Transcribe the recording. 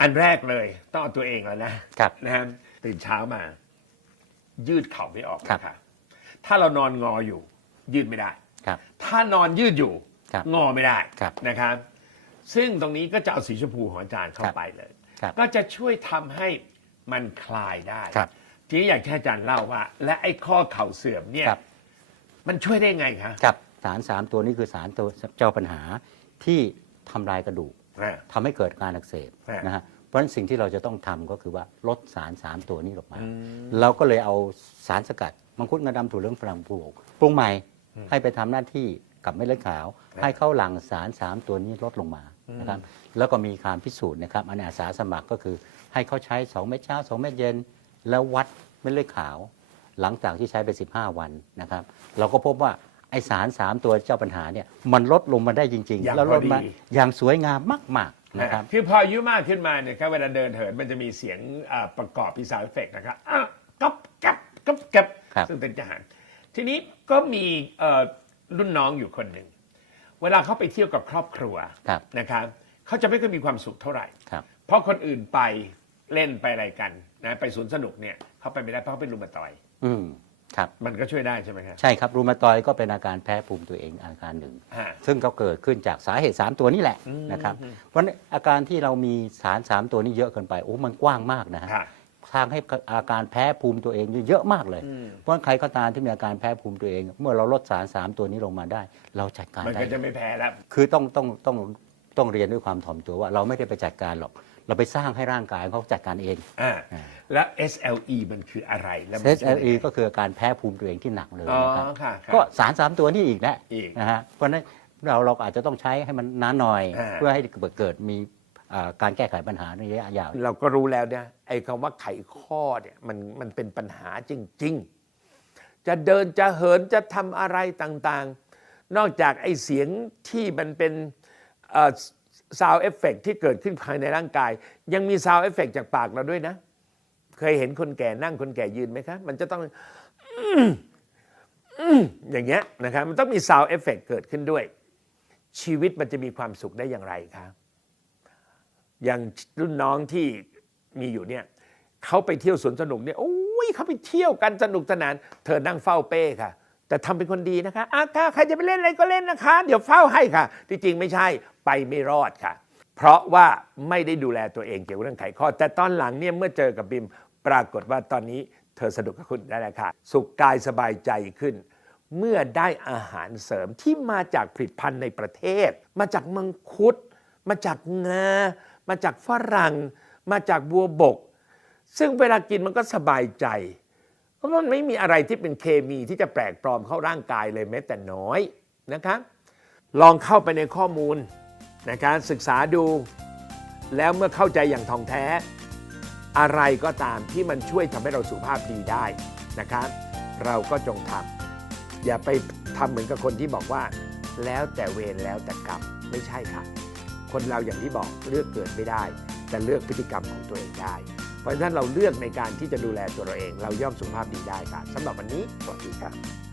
อันแรกเลยต้องเอาตัวเองแล้วนะครับนะฮะตื่นเช้ามา ยืดเข่าไม่ออกครับนะคะถ้าเรานอนงออยู่ ยืดไม่ได้ครับ ถ้านอนยืดอยู่ครับงอไม่ได้ครับนะครับ ซึ่งตรงนี้ก็จะเอาสีชมพูของอาจารย์เข้าครับไปเลยครับก็จะช่วยทำให้มันคลายได้ครับทีนี้อยากให้อาจารย์เล่าว่า และไอ้ข้อเข่าเสื่อมเนี่ยครับมันช่วยได้ไงคะครับสารสามตัวนี้คือสารตัวเจ้าปัญหาที่ทำลายกระดูกอ่า ทำให้เกิดการอักเสบฮะนะฮะเพราะฉะนั้นสิ่งที่เราจะต้องทำก็คือว่าลดสารสามตัวนี้ลงมาอืมเราก็เลยเอาสารสกัด มังคุดงาดำถั่วเหลืองฝรั่งปลูกปรุงใหม่ให้ไปทำหน้าที่กับเม็ดเลือดขาวให้เข้าหลั่งสารสามตัวนี้ลดลงมานะครับแล้วก็มีการพิสูจน์นะครับอันนี้อาสาสมัครก็คือให้เขาใช้ 2 เม็ดเช้า 2 เม็ดเย็น แล้ววัดเม็ดเลือดขาว หลังจากที่ใช้ไป 15 วันนะครับ เราก็พบว่า ไอสาร3ตัวเจ้าปัญหาเนี่ยมันลดลงมาได้จริง อย่างๆ แล้วลดมาพอดี อย่างสวยงามมากๆนะครับ คือพออายุมากขึ้นมาเนี่ยครับเวลาเดินเหินมันจะมีเสียงอ่าประกอบพิซาวเอฟเฟกต์นะครับอะกับกับกับกับครับ ซึ่งเป็นทหาร ทีนี้ก็มีเอ่อรุ่นน้องอยู่คนหนึ่ง เวลาเขาไปเที่ยวกับครอบครัวครับนะครับเขาจะไม่ค่อยมีความสุขเท่าไหร่ ครับ เพราะคนอื่นไปเล่นไปอะไรกันนะไปสวนสนุกเนี่ยเขาไปไม่ได้เพราะเขาเป็นรุมาตอยด์อืม ครับมันก็ช่วยได้ใช่ไหมครับใช่ครับรูมาตอยด์ก็เป็นอาการแพ้ภูมิตัวเองอาการหนึ่ง ฮะ ซึ่งก็เกิดขึ้นจากสาเหตุ 3 ตัวนี้แหละอืมนะครับเพราะฉะนั้นอาการที่เรามีสาร 3 ตัวนี้เยอะเกินไปโอ้มันกว้างมากนะฮะฮะทางให้อาการแพ้ภูมิตัวเองเยอะมากเลย อืม เพราะฉะนั้นใครก็ตามที่มีอาการแพ้ภูมิตัวเอง เมื่อเราลดสาร 3 ตัวนี้ลงมาได้ เราจัดการมันได้ ก็จะไม่แพ้แล้ว คือต้องต้องต้องต้องเรียนด้วยความถ่อมตัวว่าเราไม่ได้ไปจัดการหรอก เราไปสร้างให้ร่างกายเขาจัดการเอง อ่าอ่าแล้ว SLE มันคืออะไรแล้วมันช่วยได้ SLE ไงก็คืออาการแพ้ภูมิตัวเองที่หนักเลยอ๋อนะครับค่ะค่ะก็สารสามตัวนี้อีกนะอีกนะฮะเพราะฉะนั้นเราเราอาจจะต้องใช้ให้มันนานหน่อย อ่า เพื่อให้เกิดเกิดมีอ่าการแก้ไขปัญหาในระยะยาว เราก็รู้แล้วเนี่ยไอ้คำว่าไขข้อเนี่ยมันมันเป็นปัญหาจริง ๆ จะเดินจะเหินจะทำอะไรต่างๆ นอกจากไอ้เสียงที่มันเป็น ซาวเอฟเฟกที่เกิดขึ้นภายในร่างกาย ยังมีซาวเอฟเฟกจากปากเราด้วยนะ เคยเห็นคนแก่นั่งคนแก่ยืนไหมครับมันจะต้องอย่างเงี้ยนะครับมันต้องมีซาวเอฟเฟกเกิดขึ้นด้วย ชีวิตมันจะมีความสุขได้อย่างไรครับอย่างรุ่นน้องที่มีอยู่เนี่ยเขาไปเที่ยวสวนสนุกเนี่ยโอ้ยเขาไปเที่ยวกันสนุกสนาน เธอนั่งเฝ้าเป้ค่ะ แต่ทำเป็นคนดีนะคะอาค่ะใครจะไปเล่นอะไรก็เล่นนะคะ เดี๋ยวเฝ้าให้ค่ะ ที่จริงไม่ใช่ไปไม่รอดค่ะ เพราะว่าไม่ได้ดูแลตัวเองเกี่ยวกับเรื่องไขข้อ แต่ตอนหลังเนี่ยเมื่อเจอกับบิมปรากฏว่าตอนนี้เธอสนุกกับคุณได้แล้วค่ะ สุขกายสบายใจขึ้น เมื่อได้อาหารเสริมที่มาจากผลิตภัณฑ์ในประเทศ มาจากมังคุด มาจากงา มาจากฝรั่ง มาจากบัวบก ซึ่งเวลากินมันก็สบายใจ เพราะมันไม่มีอะไรที่เป็นเคมีที่จะแปลกปลอมเข้าร่างกายเลยแม้แต่น้อยนะครับลองเข้าไปในข้อมูลนะครับศึกษาดูแล้วเมื่อเข้าใจอย่างท่องแท้ อะไรก็ตามที่มันช่วยทำให้เราสุขภาพดีได้นะครับเราก็จงทำอย่าไปทำเหมือนกับคนที่บอกว่า แล้วแต่เวรแล้วแต่กรรมไม่ใช่ค่ะ คนเราอย่างที่บอกเลือกเกิดไม่ได้ แต่เลือกพฤติกรรมของตัวเองได้ เพราะฉะนั้นเราเลือกในการที่จะดูแลตัวเราเอง เราย่อมสุขภาพดีได้ค่ะสำหรับวันนี้สวัสดีครับ